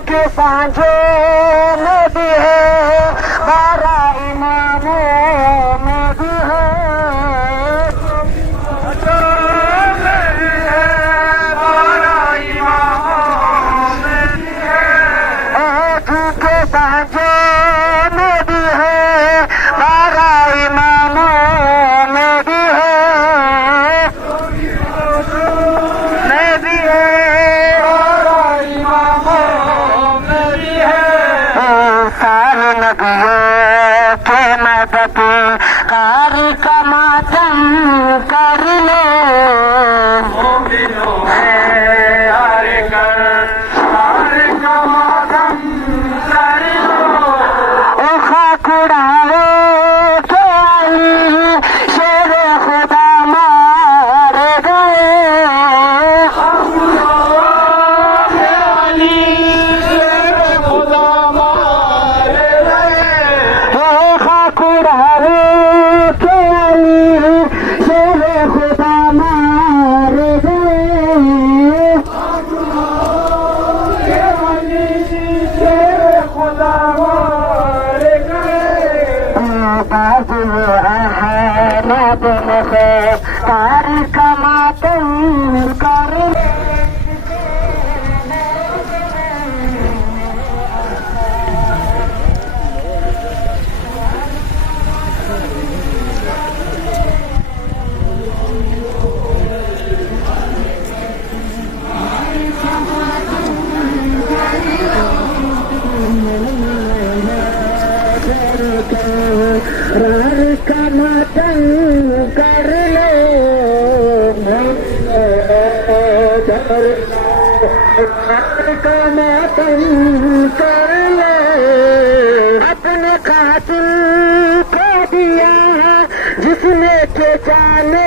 के सांझे में भी है, 12 इमामों में भी है, सांझे में भी है, 12 इमामों में भी है, में भी है, 12 इमामों में भी है। सारे नबियों के मदद कारी का मातम कर लो, मोमिनों है हारे कर, हारे का मातम कर लो। ओ खाकुड़ाओ के अली शेर खुदा मारे गए, खाकुड़ाओ के अली शेर खुदा मारे गए, ओ खाकुड़ाओ के अली शेर खुदा मारे गए, तारी का मातम कर का मातम कर लो, का मातम कर लो। अपने कातिल को दिया जिसने के जाने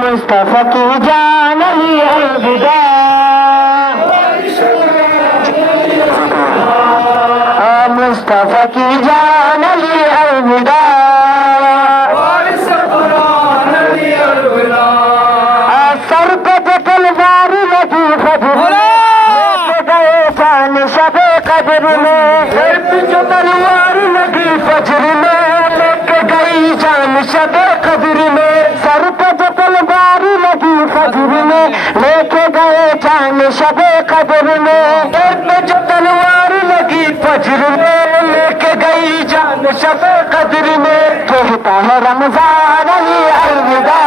मुस्तफा की जान अली अलविदा मुस्तफा की जान अली अलविदा सर पे जो तलवार लगी खबर गए जान शबे कब्र में सर पे जो तलवार लगी फजर में लेके गई जान शबे कब्र में सर पे जो तलवार लगी फजर में लेके गए जान शबे कब्र में सर पे जो तलवार लगी फजर में लेके गई जान शबे कब्र में कहता है रमजान अली अलविदा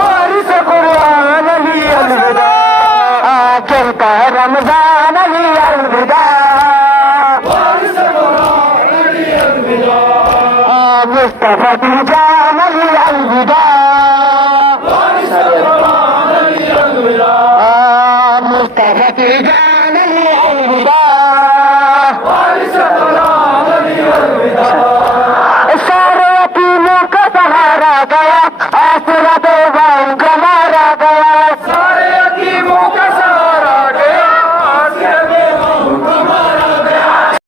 वारिस कुरान अली अलविदा कहता है रमजान अली अलविदा मुस्तफा की जान अली अलविदा मुस्तफा की जान अली अलविदा सारे यतीमों का सहारा गया आसरा बेवाओं का मारा गया सारे यतीमों का सहारा गया आसरा बेवाओं का मारा गया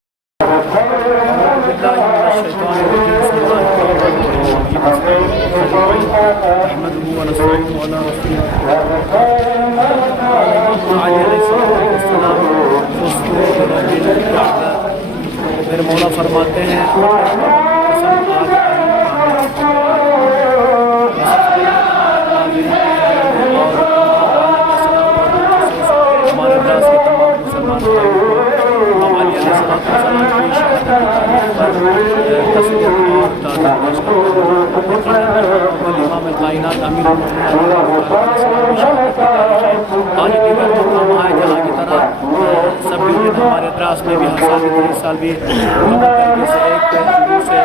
मेरे मौला फरमाते हैं हमारे दास के तमाम मुसलमान कायनात अमीर आज दीगर मकाम है जहाँ की तरह सभी हमारे द्रास में भी हर साल इस साल भी से एक से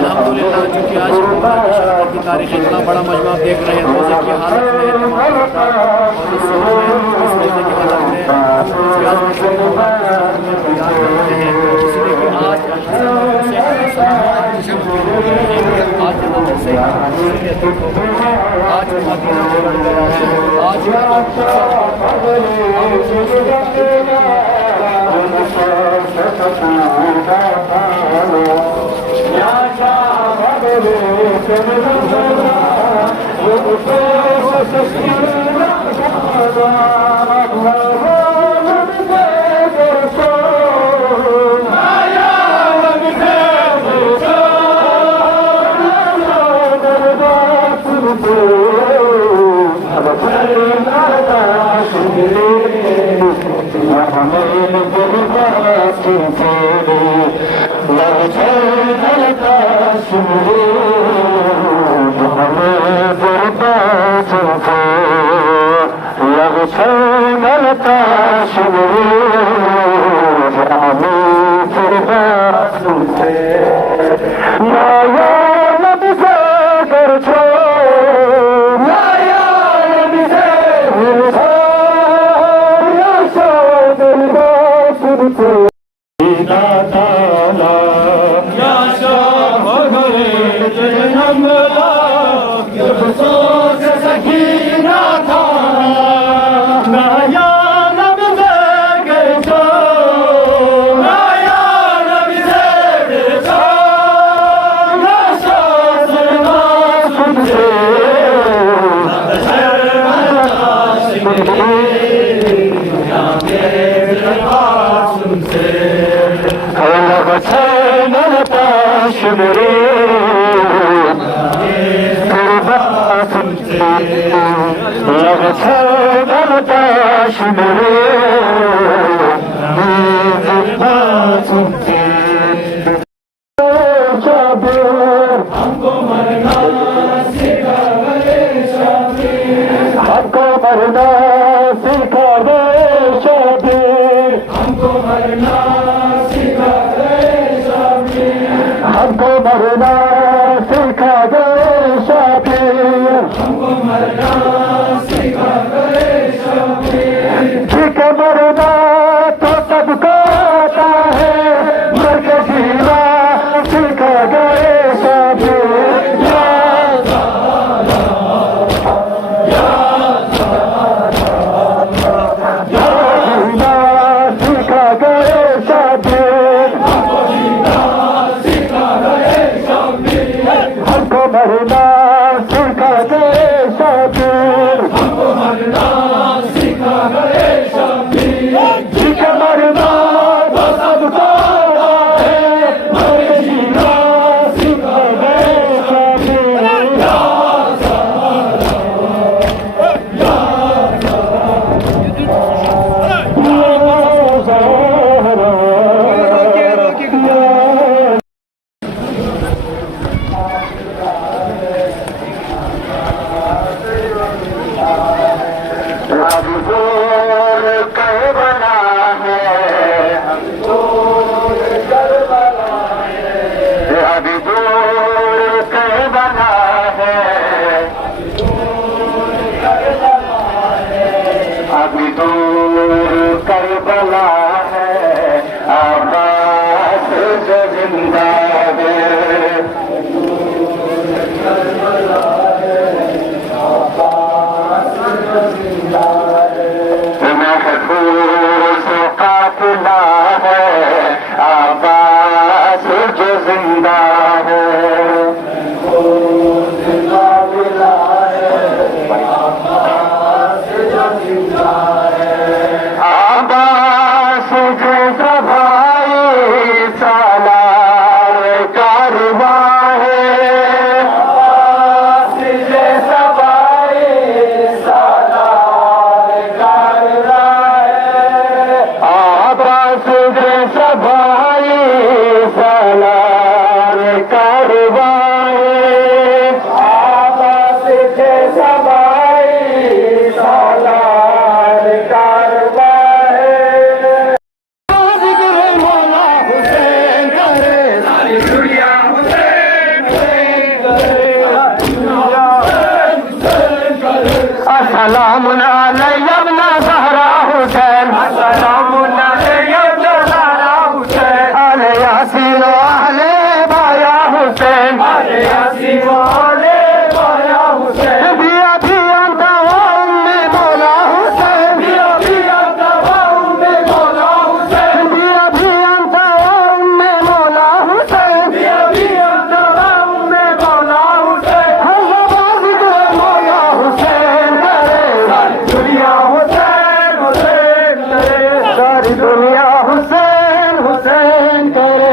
अल्हम्दुलिल्लाह चूँकि आज की तारीख इतना बड़ा मजमा आप देख रहे हैं रोज़े की हालत में और इस रोज़े की हालत में इसलिए कि आज हमको मरना सिखा दे अभी दूर करबला है, अब्बास जो जिंदा है। महफूज काफिला है, अब्बास जो जिंदा है। अब्बास जैसा भाई सालार कारवा है, अब्बास जैसा भाई सालार कारवा है। अब्बास जैसा भाई सालार कारवा है, अब्बास जैसा भाई सालार कारवा है। जिक्र मौला हुसैन करे, सारी दुनिया हुसैन करे, अस्सलामुन अलैया इब्न ज़हरा हुसैन, अस्सलामुन अलैया इब्न ज़हरा हुसैन, अले यासीन व अले बाया हुसैन, अले यासीन व अले बाया हुसैन। बिया बिया दवा उम्मे मौला हुसैन, बिया बिया दवा उम्मे मौला हुसैन, बिया बिया दवा उम्मे मौला हुसैन, बिया बिया दवा उम्मे मौला हुसैन। हज़रत जिक्र मौला हुसैन करे, सारी दुनिया हुसैन हुसैन करे, सारी दुनिया हुसैन हुसैन करे।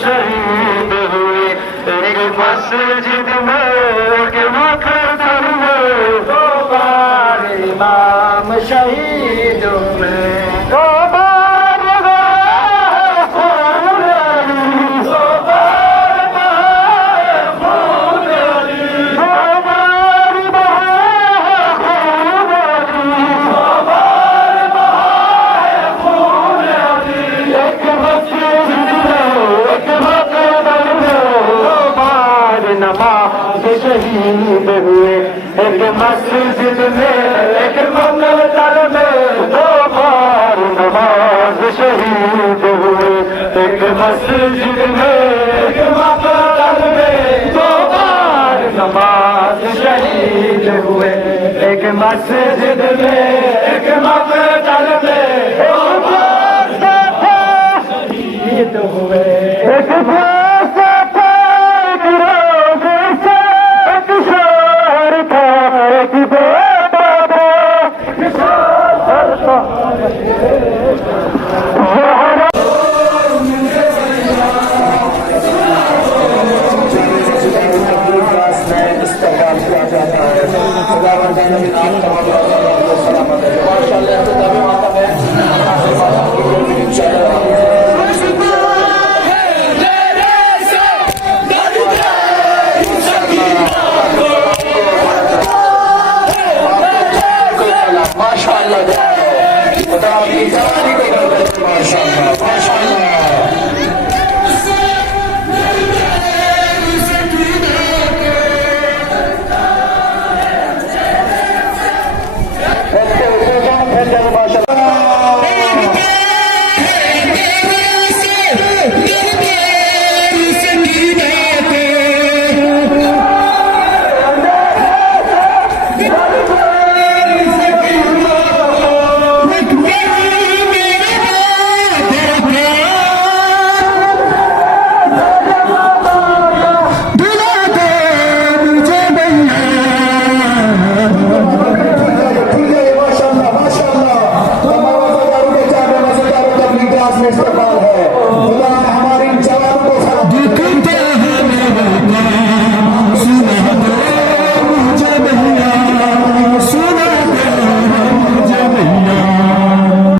शहीद हुए एक मस्जिद में, एक मकतल में, दो बार इमाम शहीद हुए, दो बार खून अली, दो बार खून अली, दो बार खून अली, दो बार खून अली। एक मस्जिद नमाज शहीद हुए, एक मस्जिद में, एक मकतल में, दो बार नमाज शहीद हुए, एक मस्जिद में, एक मकतल में, दो बार नमाज शहीद हुए, एक मस्जिद में, एक